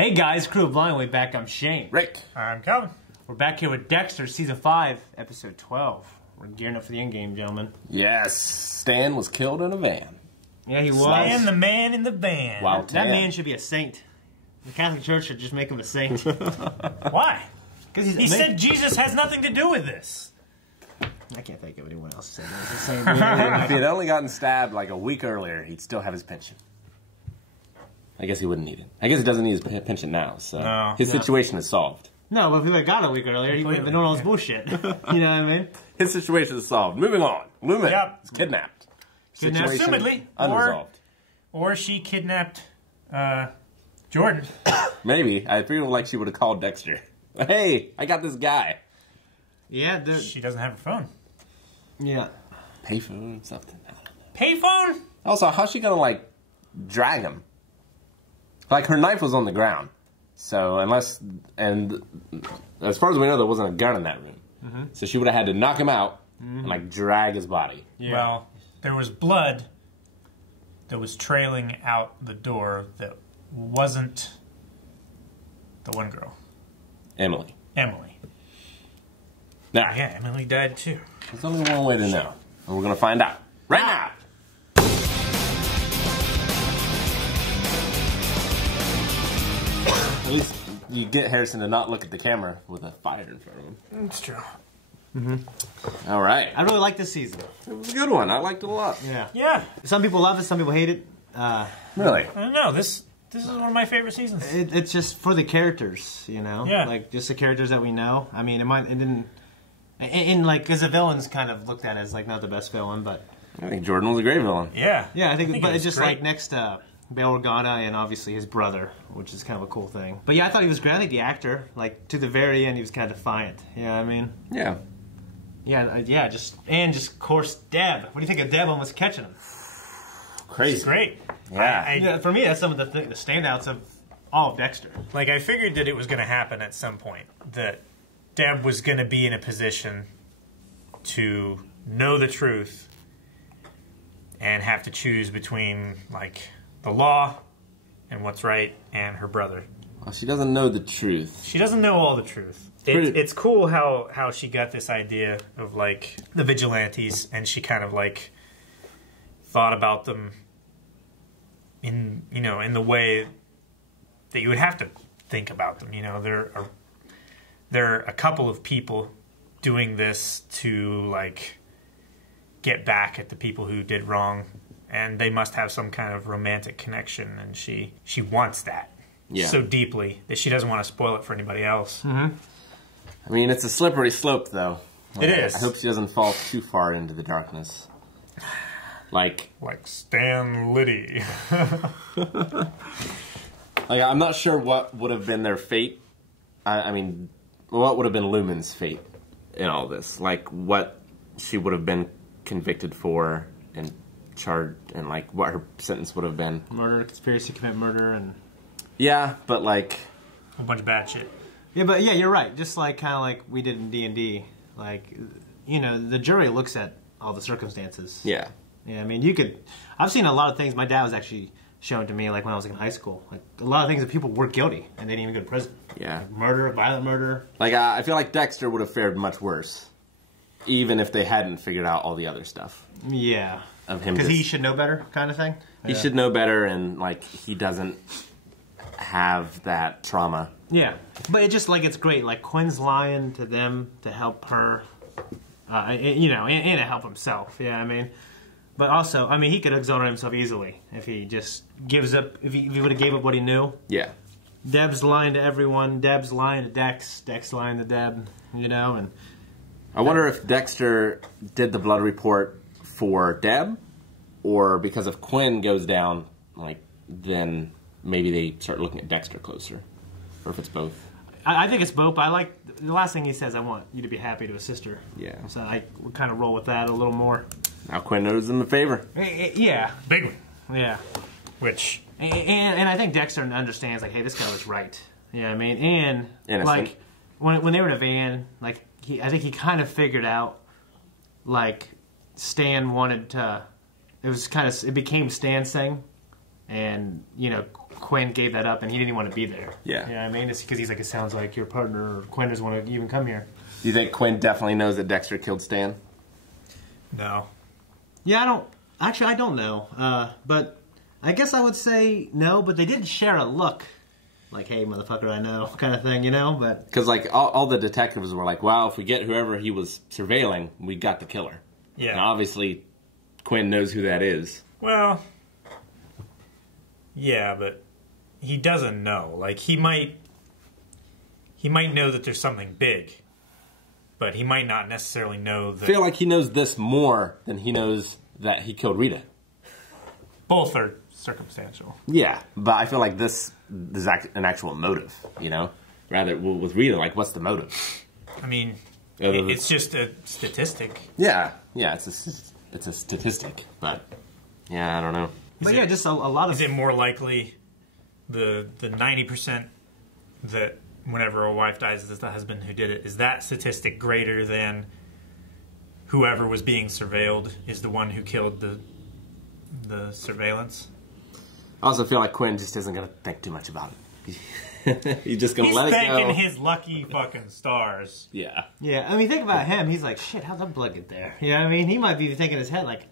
Hey guys, crew of Blind Way back. I'm Shane. Rick. I'm Calvin. We're back here with Dexter, Season 5, Episode 12. We're gearing up for the endgame, gentlemen. Yes, Stan was killed in a van. Yeah, he was. Stan the man in the van. Wow. That man should be a saint. The Catholic Church should just make him a saint. Why? Because he said Jesus has nothing to do with this. I can't think of anyone else saying that. If he had only gotten stabbed like a week earlier, he'd still have his pension. I guess he wouldn't need it. I guess he doesn't need his pension now, so his situation is solved. No, but if he had got it a week earlier, he would have been doing all this bullshit. You know what I mean? His situation is solved. Moving on. Lumen is kidnapped. Kidnapped. Assumedly. Unresolved. Or she kidnapped Jordan. Maybe. I feel like she would have called Dexter. Hey, I got this guy. Yeah. She doesn't have her phone. Yeah. Payphone, something. Payphone? Also, how's she gonna, like, drag him? Like, her knife was on the ground. So, and as far as we know, there wasn't a gun in that room. Mm-hmm. So she would have had to knock him out and, like, drag his body. Yeah. Well, there was blood that was trailing out the door that wasn't the one girl. Emily. Now, Yeah, Emily died too. there's only one way to know. And we're going to find out. Right now! At least you get Harrison to not look at the camera with a fire in front of him. That's true. All right. I really like this season. It was a good one. I liked it a lot. Yeah. Yeah. Some people love it, some people hate it. Really? I don't know. This is one of my favorite seasons. It's just for the characters, you know? Yeah. Like, just the characters that we know. I mean, it didn't... And, like, because the villain's kind of looked at as, like, not the best villain, but... I think Jordan was a great villain. Yeah. Yeah, I think but it it's just, great. like, next to Bail Organa and, obviously, his brother, which is kind of a cool thing. But, yeah, I thought he was great. I think the actor, like, to the very end, he was kind of defiant. You know what I mean? Yeah. Yeah, just... And, just, of course, Deb. What do you think of Deb almost catching him? Crazy. It's great. Yeah. Yeah, for me, that's some of the standouts of all of Dexter. Like, I figured that it was going to happen at some point. That Deb was going to be in a position to know the truth and have to choose between, like, the law and what's right and her brother. Well, she doesn't know the truth. She doesn't know all the truth. It's cool how she got this idea of, like, the vigilantes, and she kind of, like, thought about them in the way that you would have to think about them. You know, there are a couple of people doing this to, like, get back at the people who did wrong, and they must have some kind of romantic connection, and she wants that so deeply that she doesn't want to spoil it for anybody else. Mm-hmm. I mean, it's a slippery slope, though. It is. I hope she doesn't fall too far into the darkness. Like Stan Liddy. Like, I'm not sure what would have been their fate. I mean, what would have been Lumen's fate in all this? Like, what she would have been convicted for and charged, and, like, what her sentence would have been. Murder, conspiracy to commit murder, and... Yeah, but, like... A bunch of bad shit. Yeah, but, yeah, you're right. Just, like, kind of like we did in D&D. Like, you know, the jury looks at all the circumstances. Yeah. Yeah, I mean, you could... I've seen a lot of things. My dad was actually showing to me, like, when I was in high school. Like, a lot of things that people were guilty, and they didn't even go to prison. Yeah. Like murder, violent murder. Like, I feel like Dexter would have fared much worse, even if they hadn't figured out all the other stuff. Yeah. Of him. Because he should know better, kind of thing? He should know better, and, like, he doesn't have that trauma. Yeah. But it just, like, it's great. Like, Quinn's lying to them to help her, you know, and to help himself. Yeah, I mean... But also, I mean, he could exonerate himself easily if he just gives up, if he would have gave up what he knew. Yeah. Deb's lying to everyone. Deb's lying to Dex. Dex lying to Deb, you know, and... I wonder if Dexter did the blood report for Deb, or because if Quinn goes down, like, then maybe they start looking at Dexter closer. Or if it's both. I think it's both. I like, the last thing he says, I want you to be happy to his sister. Yeah. So I would kind of roll with that a little more. Now Quinn knows him a favor. Yeah. Big one. Yeah. Which... And I think Dexter understands, like, hey, this guy was right. You know what I mean? And, Innocent. like, when they were in a van, like, I think he kind of figured out, like, Stan wanted to... It became Stan's thing. and Quinn gave that up, and he didn't even want to be there. Yeah. You know what I mean? It's because he's like, it sounds like your partner, or Quinn doesn't want to even come here. Do you think Quinn definitely knows that Dexter killed Stan? No. Yeah, I don't know. But I guess I would say no, but they did share a look. Like, hey, motherfucker, I know, kind of thing, But because like all the detectives were like, "Wow, if we get whoever he was surveilling, we got the killer." Yeah. And obviously, Quinn knows who that is. Well, yeah, but he doesn't know. Like, he might know that there's something big, but he might not necessarily know that. I feel like he knows this more than he knows that he killed Rita. Both are circumstantial. Yeah, but I feel like this is an actual motive, Rather, with Rita, like, what's the motive? I mean, it's just a statistic. Yeah, it's a statistic, but yeah, I don't know. But yeah, just a lot of... Is it more likely the 90% that whenever a wife dies, it's the husband who did it? Is that statistic greater than whoever was being surveilled is the one who killed the surveillance? I also feel like Quinn just isn't going to think too much about it. He's just going to let it go. He's thanking his lucky fucking stars. Yeah. Yeah, I mean, think about him. He's like, shit, how'd that blood get there? You know what I mean? He might be thinking in his head, like...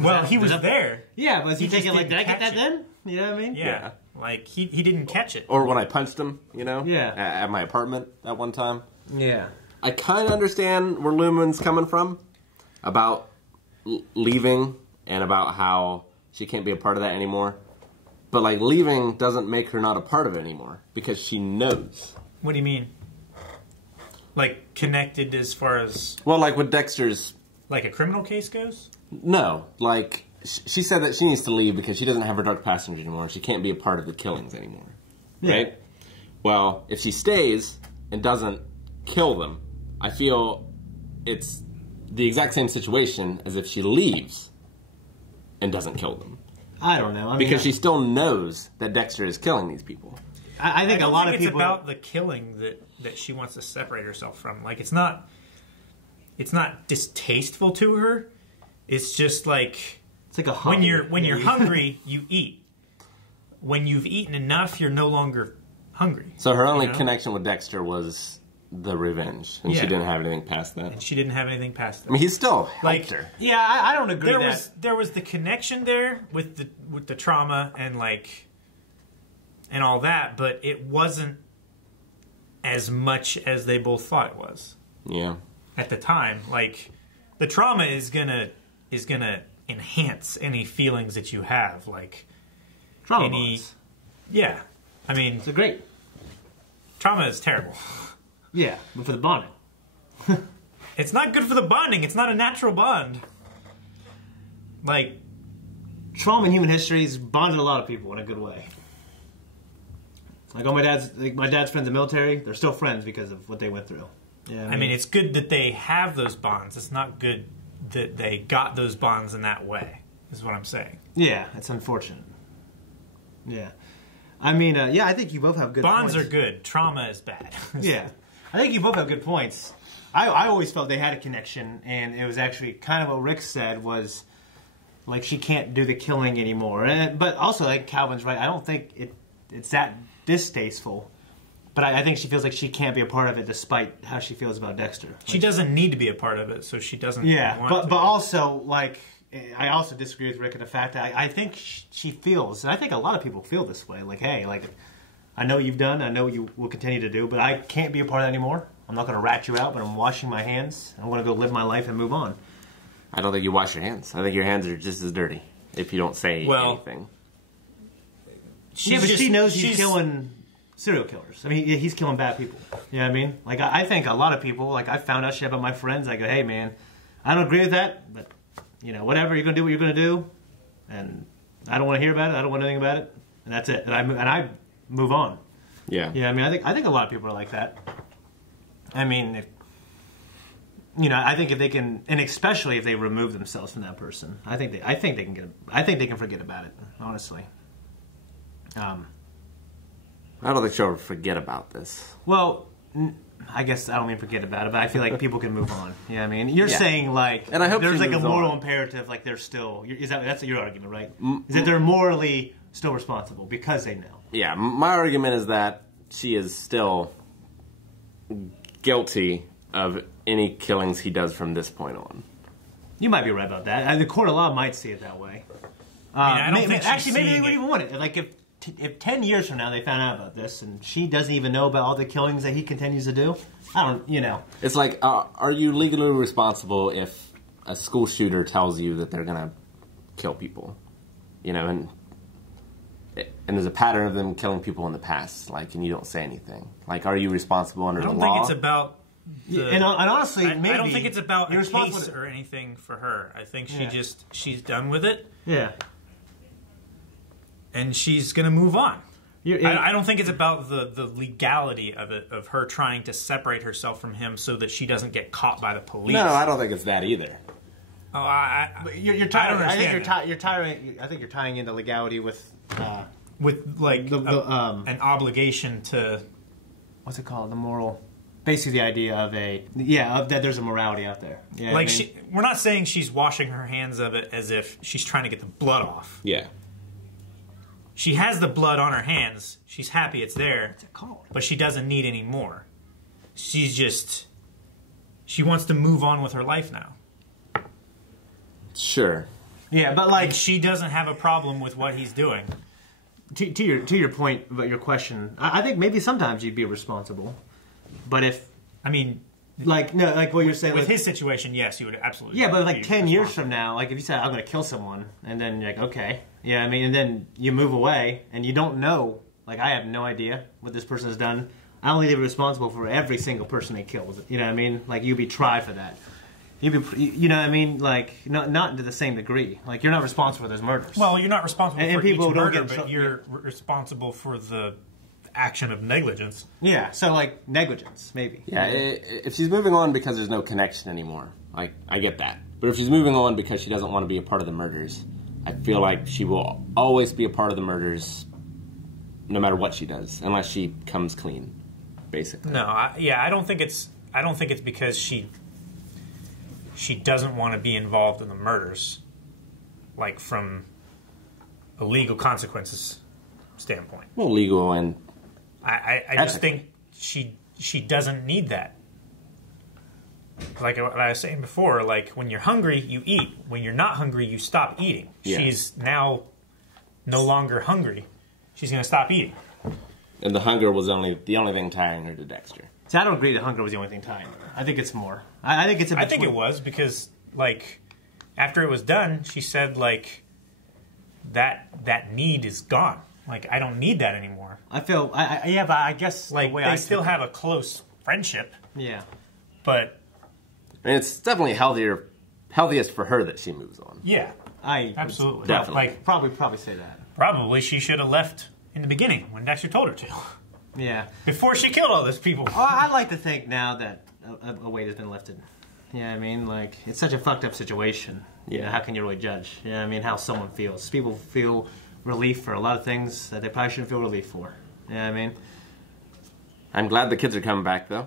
Well, he was there. Yeah, but is he thinking, like, did I get catch that then? You know what I mean? Yeah. Like, he didn't catch it. Or when I punched him, Yeah. at my apartment at one time. Yeah. I kind of understand where Lumen's coming from about leaving and about how she can't be a part of that anymore. But, like, leaving doesn't make her not a part of it anymore because she knows. What do you mean? Like, connected as far as... Well, like with Dexter's... Like a criminal case goes? No. Like, she said that she needs to leave because she doesn't have her dark passenger anymore. She can't be a part of the killings anymore. Yeah. Right? Well, if she stays and doesn't kill them, I feel it's the exact same situation as if she leaves and doesn't kill them. I don't know. I mean, Because she still knows that Dexter is killing these people. I think a lot of people... it's about the killing that she wants to separate herself from. Like, it's not distasteful to her. It's just like... It's like a when you're hungry, you eat. When you've eaten enough, you're no longer hungry. So her only connection with Dexter was the revenge, and she didn't have anything past that. And she didn't have anything past that. I mean, he still helped her. Yeah, I don't agree There was the connection there with the trauma and like and all that, but it wasn't as much as they both thought it was. Yeah. At the time, like the trauma is gonna enhance any feelings that you have, like trauma bonds. Yeah, I mean, it's great. Trauma is terrible. Yeah, but for the bonding. It's not good for the bonding. It's not a natural bond. Like... Trauma in human history has bonded a lot of people in a good way. Like all my dad's friends in the military, they're still friends because of what they went through. Yeah, I mean, it's good that they have those bonds. It's not good that they got those bonds in that way, is what I'm saying. Yeah, it's unfortunate. Yeah. I mean, I think you both have good bonds points. Bonds are good. Trauma is bad. Yeah. I think you both have good points. I always felt they had a connection, and it was actually kind of what Rick said was, like, she can't do the killing anymore. But also, like Calvin's right, I don't think it's that distasteful. But I think she feels like she can't be a part of it despite how she feels about Dexter. Like, she doesn't need to be a part of it, so she doesn't want to. But also, like... I also disagree with Rick in the fact that I think she feels, and I think a lot of people feel this way, like, hey, like, I know you've done, I know you will continue to do, but I can't be a part of that anymore. I'm not going to rat you out, but I'm washing my hands. I'm going to go live my life and move on. I don't think you wash your hands. I think your hands are just as dirty if you don't say anything. Yeah, but she knows he's killing serial killers. I mean, he's killing bad people. You know what I mean? Like, I think a lot of people, like, I found out shit about my friends. I go, hey, man, I don't agree with that, but... whatever, you're going to do what you're going to do, and I don't want to hear about it, I don't want anything about it, and that's it. And I move on. Yeah. Yeah, I mean, I think a lot of people are like that. I mean, I think if they can, and especially if they remove themselves from that person, I think they can forget about it, honestly. I don't think she'll forget about this. Well... I guess I don't mean forget about it, but I feel like people can move on. You know what I mean? You're saying, and I hope there's like a moral on. Imperative, like they're still... that's your argument, right? Is that they're morally still responsible because they know. Yeah, my argument is that she is still guilty of any killings he does from this point on. You might be right about that. And the court of law might see it that way. I don't think actually, maybe they wouldn't even want it. Like if 10 years from now they found out about this and she doesn't even know about all the killings that he continues to do, I don't, you know. It's like, are you legally responsible if a school shooter tells you that they're gonna kill people? You know, and there's a pattern of them killing people in the past, like, and you don't say anything. Like, are you responsible under the law? I don't think it's about... and honestly, maybe... I don't think it's about a case or anything for her. I think she's done with it. Yeah. And she's going to move on. I don't think it's about the legality of it, of her trying to separate herself from him so that she doesn't get caught by the police. No, I don't think it's that either. Oh, you're tying. I think you're tying into legality with like an obligation to, what's it called? The moral, basically the idea of that there's a morality out there. Yeah, like we're not saying she's washing her hands of it as if she's trying to get the blood off. Yeah. She has the blood on her hands. She's happy it's there. What's it called? But she doesn't need any more. She wants to move on with her life now. Sure. Yeah, but like she doesn't have a problem with what he's doing. To your point about your question, I think maybe sometimes you'd be responsible, but if like what you're saying with his situation, yes, you would absolutely. Yeah, but like 10 years from now, like if you said I'm going to kill someone, and then you're like, okay, yeah, and then you move away and you don't know, like I have no idea what this person has done. I don't think they'd be responsible for every single person they killed. You know what I mean? Like you'd be tried for that. You'd be, you know what I mean? Like not to the same degree. Like you're not responsible for those murders. Well, you're not responsible for people each don't murder, get but you're responsible for the action of negligence. Yeah, so like negligence, maybe. Yeah, if she's moving on because there's no connection anymore, like I get that. But if she's moving on because she doesn't want to be a part of the murders, I feel like she will always be a part of the murders, no matter what she does, unless she comes clean, basically. No, I don't think it's because she doesn't want to be involved in the murders, like from a legal consequences standpoint. Well, legal and I just think she doesn't need that. Like what I was saying before, like when you're hungry, you eat. When you're not hungry, you stop eating. Yeah. She's now no longer hungry. She's going to stop eating. And the hunger was the only thing tying her to Dexter. See, I don't agree that hunger was the only thing tying her. I think it's more. I think it's a bit. I think it was because, like, after it was done, she said, like, that need is gone. Like, I don't need that anymore. I feel, yeah, but I guess like they still have a close friendship. Yeah, but I mean, it's definitely healthiest for her that she moves on. Yeah, I absolutely definitely like probably say that. Probably she should have left in the beginning when Dexter told her to. Yeah, before she killed all those people. I like to think now that a weight has been lifted. Yeah, I mean, like it's such a fucked up situation. Yeah, you know, how can you really judge? Yeah, I mean, how someone feels. People feel relief for a lot of things that they probably shouldn't feel relief for. Yeah, I mean, I'm glad the kids are coming back though,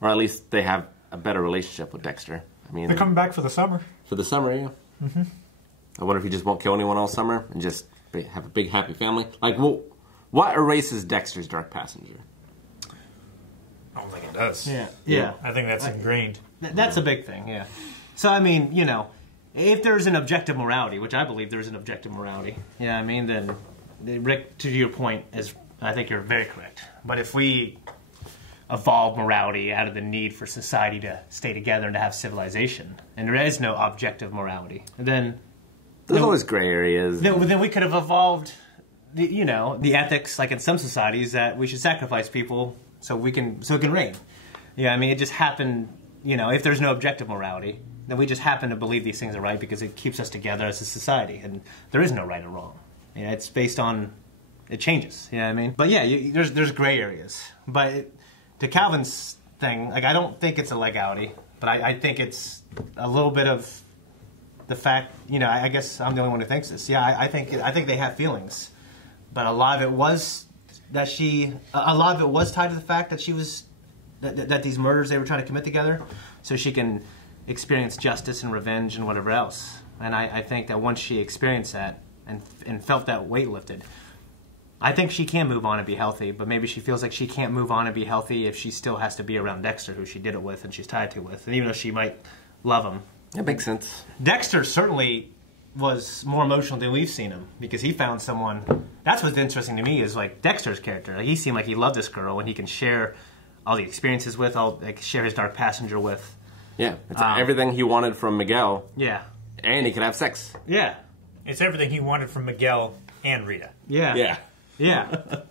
or at least they have a better relationship with Dexter. I mean, they're coming back for the summer. For the summer, yeah. Mm-hmm. I wonder if he just won't kill anyone all summer and just have a big happy family. Like, well, what erases Dexter's dark passenger? I don't think it does. Yeah. I think that's ingrained. That's a big thing. Yeah. So I mean, you know, if there's an objective morality, which I believe there's an objective morality, yeah, I mean, then Rick, to your point, I think you're very correct. But if we evolve morality out of the need for society to stay together and to have civilization, and there is no objective morality, then there's always gray areas. Then we could have evolved, the ethics, like in some societies, that we should sacrifice people so it can reign. Yeah, I mean, it just happened. You know, if there's no objective morality, then we just happen to believe these things are right because it keeps us together as a society, and there is no right or wrong. Yeah, it's based on it changes. You know what I mean? But yeah, there's gray areas. But to Calvin's thing, like I don't think it's a legality, but I think it's a little bit of the fact. You know, I guess I'm the only one who thinks this. Yeah, I think they have feelings, but a lot of it was that a lot of it was tied to the fact that she was that these murders they were trying to commit together, so she can experience justice and revenge and whatever else. And I think that once she experienced that, and felt that weight lifted. I think she can move on and be healthy, but maybe she feels like she can't move on and be healthy if she still has to be around Dexter, who she did it with and she's tied to with. And even though she might love him. That makes sense. Dexter certainly was more emotional than we've seen him because he found someone. That's what's interesting to me is like Dexter's character. Like, he seemed like he loved this girl and he can share all the experiences with, share his dark passenger with. Yeah, it's everything he wanted from Miguel. Yeah. And he could have sex. Yeah. It's everything he wanted from Miguel and Rita. Yeah. Yeah. Yeah.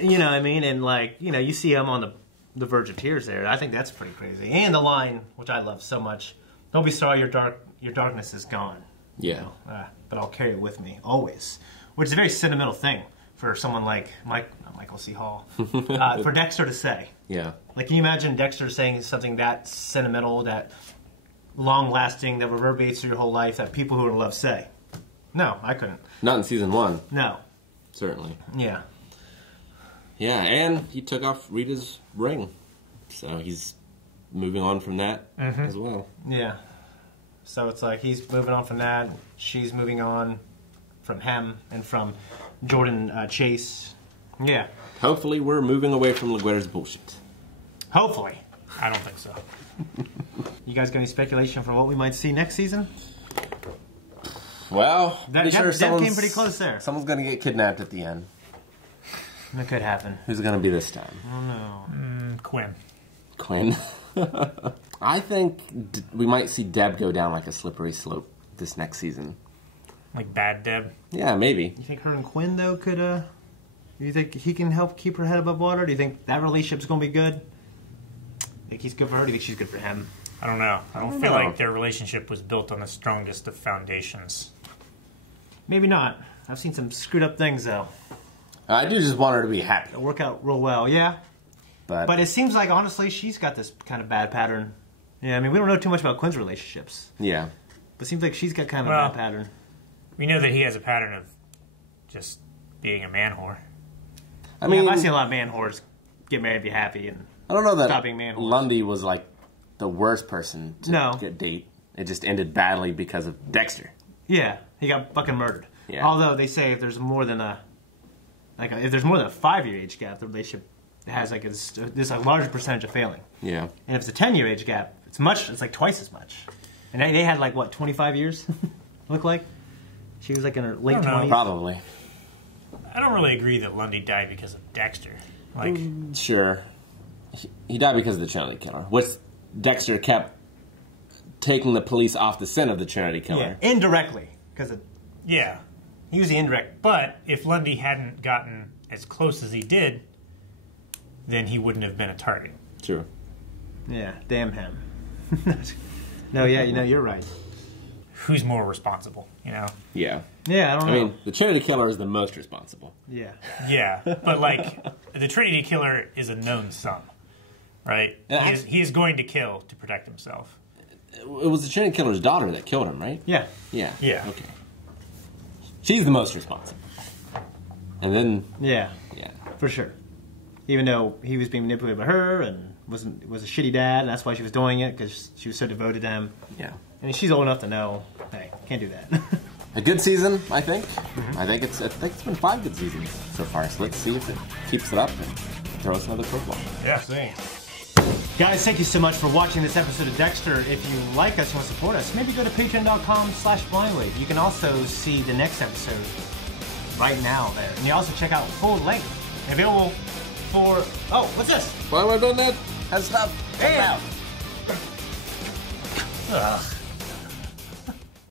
You know what I mean? And like, you know, you see him on the verge of tears there. I think that's pretty crazy. And the line, which I love so much, "Don't be sorry your darkness is gone." Yeah. You know, but I'll carry it with me always. Which is a very sentimental thing for someone like Michael C. Hall. For Dexter to say. Yeah. Like, can you imagine Dexter saying something that sentimental, that long-lasting, that reverberates through your whole life, that people who are in love say? No, I couldn't. Not in season 1. No. Certainly. Yeah. Yeah, and he took off Rita's ring. So he's moving on from that as well. Yeah. So it's like he's moving on from that. She's moving on from him and from Jordan Chase. Yeah. Hopefully we're moving away from LaGuerta's bullshit. Hopefully. I don't think so. You guys got any speculation for what we might see next season? Well, That came pretty close there. Someone's going to get kidnapped at the end. That could happen. Who's it going to be this time? I don't know. Quinn. Quinn. I think we might see Deb go down like a slippery slope this next season. Like Bad Deb. Yeah, maybe. You think her and Quinn, though, could, do you think he can help keep her head above water? Do you think that relationship's going to be good? Think he's good for her? Do you think she's good for him? I don't know. I don't feel like their relationship was built on the strongest of foundations. Maybe not. I've seen some screwed up things, though. I do just want her to be happy. It'll work out real well, yeah. But it seems like, honestly, she's got this kind of bad pattern. Yeah, I mean, we don't know too much about Quinn's relationships. yeah. But it seems like she's got kind of a bad pattern. We know that he has a pattern of just being a man whore. I mean, I see a lot of man whores get married, be happy, and I don't know that stop being man whores. Lundy was like the worst person to get date. It just ended badly because of Dexter. Yeah, he got fucking murdered. Yeah. Although they say if there's more than a 5-year age gap, the relationship has like there's a larger percentage of failing. Yeah. And if it's a 10-year age gap, it's like twice as much. And they had like what 25 years, look like. She was like in her late 20s. Probably. I don't really agree that Lundy died because of Dexter. Like, Sure. He died because of the Trinity Killer. Which Dexter kept taking the police off the scent of the Trinity Killer. Yeah, indirectly. Because yeah. he was the indirect. But if Lundy hadn't gotten as close as he did, then he wouldn't have been a target. True. Yeah, damn him. No, yeah, you're right. Who's more responsible, you know? Yeah. Yeah, I don't know. I mean, the Trinity Killer is the most responsible. Yeah. Yeah, but like, the Trinity Killer is a known sum, right? He is going to kill to protect himself. It was the Trinity Killer's daughter that killed him, right? Yeah. Yeah. Yeah. Okay. She's the most responsible. And then... Yeah. Yeah. For sure. Even though he was being manipulated by her and was a shitty dad, and that's why she was doing it, because she was so devoted to him. Yeah. I mean, she's old enough to know, hey, can't do that. A good season, I think. I think it's been 5 good seasons so far. So let's see if it keeps it up and throw us another curveball. Yeah. Guys, thank you so much for watching this episode of Dexter. If you like us and want to support us, maybe go to patreon.com/blindwave. You can also see the next episode right now there. And you also check out full length. Available for... Oh, what's this? Why have I done that? Has stuff. Damn. Check it out. Ugh.